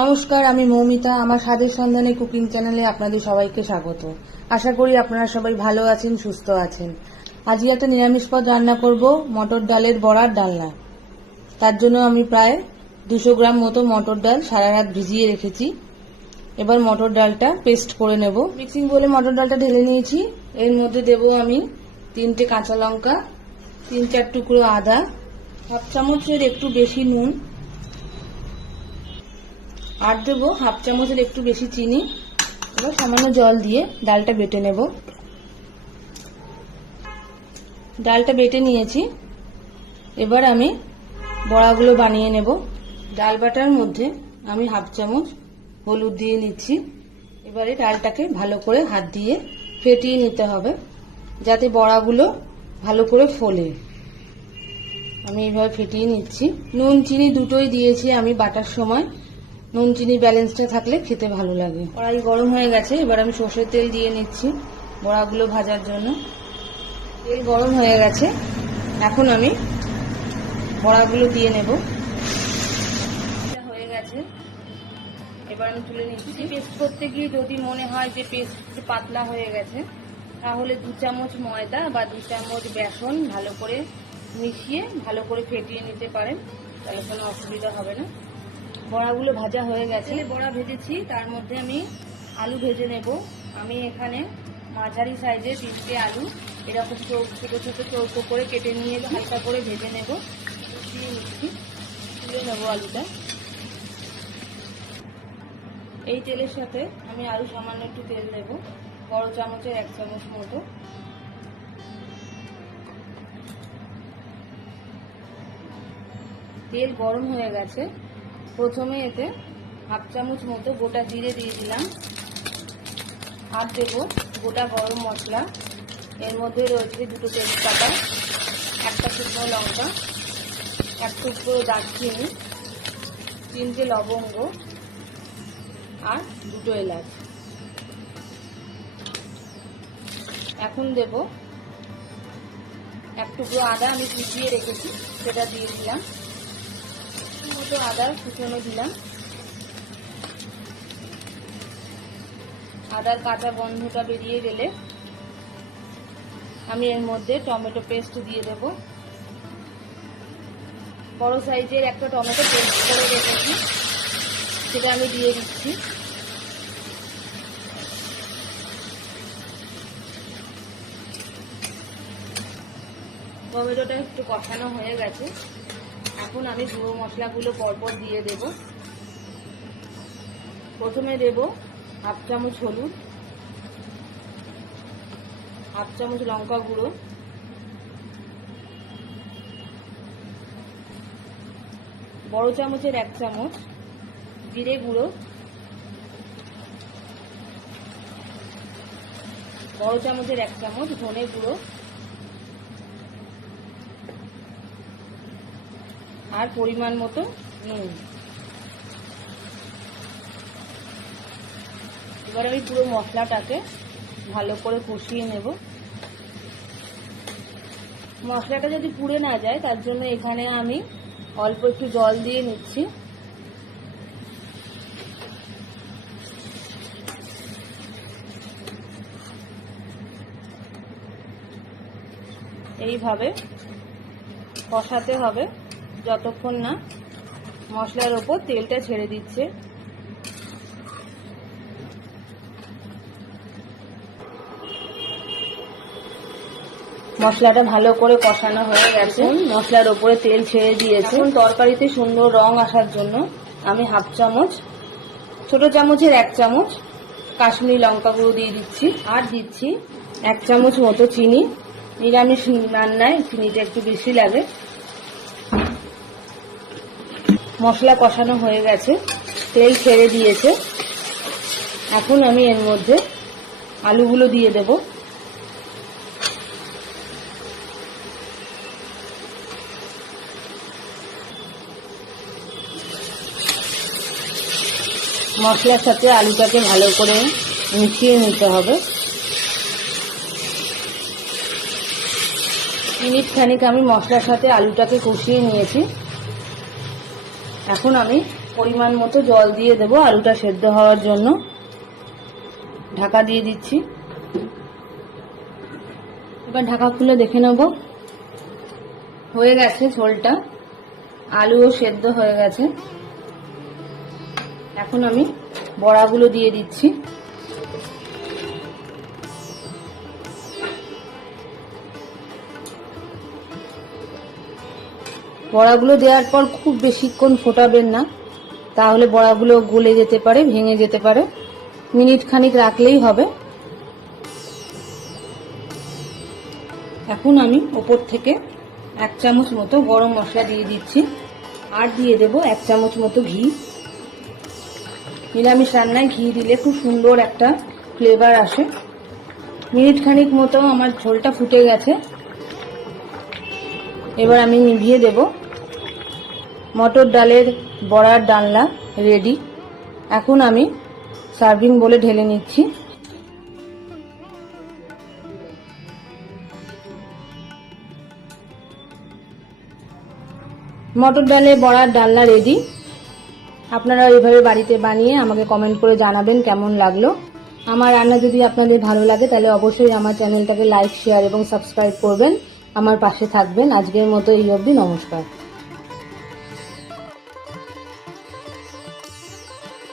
নমস্কার, আমি মৌমিতা। আমার স্বাদের সন্ধানে কুকিং চ্যানেলে আপনাদের সবাইকে স্বাগত। আশা করি আপনারা সবাই ভালো আছেন, সুস্থ আছেন। আজকে একটা নিরামিষ পদ রান্না করব, মটর ডালের বড়ার ডালনা। তার জন্য আমি প্রায় 200 গ্রাম মতো মটর ডাল সারা রাত ভিজিয়ে রেখেছি। এবার মটর ডালটা পেস্ট করে নেব। মিক্সিং বলে মটর ডালটা ঢেলে নিয়েছি। এর মধ্যে দেব আমি 3টে কাঁচা লঙ্কা, 3-4 টুকরো আদা, হাফ চামচের একটু বেশি নুন, আর দেবো হাফ চামচের একটু বেশি চিনি। এবার সামান্য জল দিয়ে ডালটা বেটে নেব। ডালটা বেটে নিয়েছি। এবার আমি বড়াগুলো বানিয়ে নেব। ডাল বাটার মধ্যে আমি হাফ চামচ হলুদ দিয়ে নিচ্ছি। এবারে ডালটাকে ভালো করে হাত দিয়ে ফেটিয়ে নিতে হবে, যাতে বড়াগুলো ভালো করে ফোলে। আমি এইভাবে ফেটিয়ে নিচ্ছি। নুন চিনি দুটোই দিয়েছি আমি বাটার সময়। নুন চিনি ব্যালেন্সটা থাকলে খেতে ভালো লাগে। কড়াই গরম হয়ে গেছে। এবার আমি সর্ষের তেল দিয়ে নিচ্ছি বড়াগুলো ভাজার জন্য। তেল গরম হয়ে গেছে। এখন আমি বড়াগুলো দিয়ে নেব। হয়ে গেছে, এবার আমি তুলে নিচ্ছি। পেস্ট করতে গিয়ে যদি মনে হয় যে পেস্ট পাতলা হয়ে গেছে, তাহলে 2 চামচ ময়দা বা 2 চামচ বেসন ভালো করে মিশিয়ে ভালো করে ফেটিয়ে নিতে পারেন, তাহলে কোনো অসুবিধা হবে না। বড়াগুলো ভাজা হয়ে গেছে। বড়া ভেজেছি, তার মধ্যে আমি আলু ভেজে নেব। আমি এখানে মাঝারি সাইজের 3টে আলু এরকম ছোটো ছোটো চৌকো করে কেটে নিয়ে হালকা করে ভেজে নেব। দিয়ে নিচ্ছি, তুলে নেবো আলুটা। এই তেলের সাথে আমি আরও সামান্য একটু তেল দেব, বড় চামচের 1 চামচ মতো। তেল গরম হয়ে গেছে। প্রথমে এতে হাফ চামচ মতো গোটা জিরে দিয়ে দিলাম, আর দেবো গোটা গরম মশলা। এর মধ্যে রয়েছে 2 তেজপাতা, 1টা শুকনো লঙ্কা, 1 টুকরো দারচিনি, 3টে লবঙ্গ, আর 2 এলাচ। এখন দেব 1 টুকরো আদা আমি কুচিয়ে রেখেছি, সেটা দিয়ে দিলাম। মতো আদা কুচনো দিলাম। আদার কাঁচা গন্ধটা বেরিয়ে গেলে আমি এর মধ্যে টমেটো পেস্ট দিয়ে দেব। বড় সাইজের একটা টমেটো পেস্ট করে রেখেছি, সেটা আমি দিয়ে দিচ্ছি। টমেটোটা একটু কষানো হয়ে গেছে। এখন আমি গুঁড়ো মশলাগুলো পরপর দিয়ে দেব। প্রথমে দেব হাফ চামচ হলুদ, হাফ চামচ লঙ্কা গুঁড়ো, বড় চামচের 1 চামচ জিরে গুঁড়ো, বড় চামচের 1 চামচ ধনে গুঁড়ো, আর পরিমাণ মতো নুন। এবার আমি পুরো মশলাটাকে ভালো করে কষিয়ে নেব। মশলাটা যদি পুড়ে না যায়, তার জন্য এখানে আমি অল্প একটু জল দিয়ে নিচ্ছি। এইভাবে কষাতে হবে যতক্ষণ না মশলার ওপর তেলটা ছেড়ে দিচ্ছে। মশলাটা ভালো করে কষানো হয়ে গেছে, মশলার ওপরে তেল ছেড়ে দিয়েছে। এখন তরকারিতে সুন্দর রং আসার জন্য আমি হাফ চামচ, ছোট চামচের 1 চামচ কাশ্মীরি লঙ্কা গুঁড়ো দিয়ে দিচ্ছি, আর দিচ্ছি 1 চামচ মতো চিনি। নিরামিষ রান্নায় চিনিটা একটু বেশি লাগে। মশলা কষানো হয়ে গেছে, তেল ছেড়ে দিয়েছে। এখন আমি এর মধ্যে আলুগুলো দিয়ে দেব। মশলার সাথে আলুটাকে ভালো করে মিশিয়ে নিতে হবে। মিনিট খানিক আমি মশলার সাথে আলুটাকে কষিয়ে নিয়েছি। এখন আমি পরিমাণ মতো জল দিয়ে দেব আলুটা সেদ্ধ হওয়ার জন্য। ঢাকা দিয়ে দিচ্ছি। এবার ঢাকা খুলে দেখে নেব, হয়ে গেছে ঝোলটা, আলুও সেদ্ধ হয়ে গেছে। এখন আমি বড়াগুলো দিয়ে দিচ্ছি। বড়াগুলো দেওয়ার পর খুব বেশিক্ষণ ফোটাবেন না, তাহলে বড়াগুলো গলে যেতে পারে, ভেঙে যেতে পারে। মিনিট খানিক রাখলেই হবে। এখন আমি ওপর থেকে 1 চামচ মতো গরম মশলা দিয়ে দিচ্ছি, আর দিয়ে দেব 1 চামচ মতো ঘি। নিরামিষ রান্নায় ঘি দিলে খুব সুন্দর একটা ফ্লেভার আসে। মিনিট খানিক মতো আমার ঝোলটা ফুটে গেছে। এবার আমি নিভিয়ে দেব। মটর ডালের বড়ার ডালনা রেডি। এখন আমি সার্ভিং বলে ঢেলে নিচ্ছি। মটর ডালের বড়ার ডালনা রেডি। আপনারা এইভাবে বাড়িতে বানিয়ে আমাকে কমেন্ট করে জানাবেন কেমন লাগলো। আমার রান্না যদি আপনাদের ভালো লাগে তাহলে অবশ্যই আমার চ্যানেলটাকে লাইক, শেয়ার এবং সাবস্ক্রাইব করবেন, আমার পাশে থাকবেন। আজকের মতো এই অবধি, নমস্কার।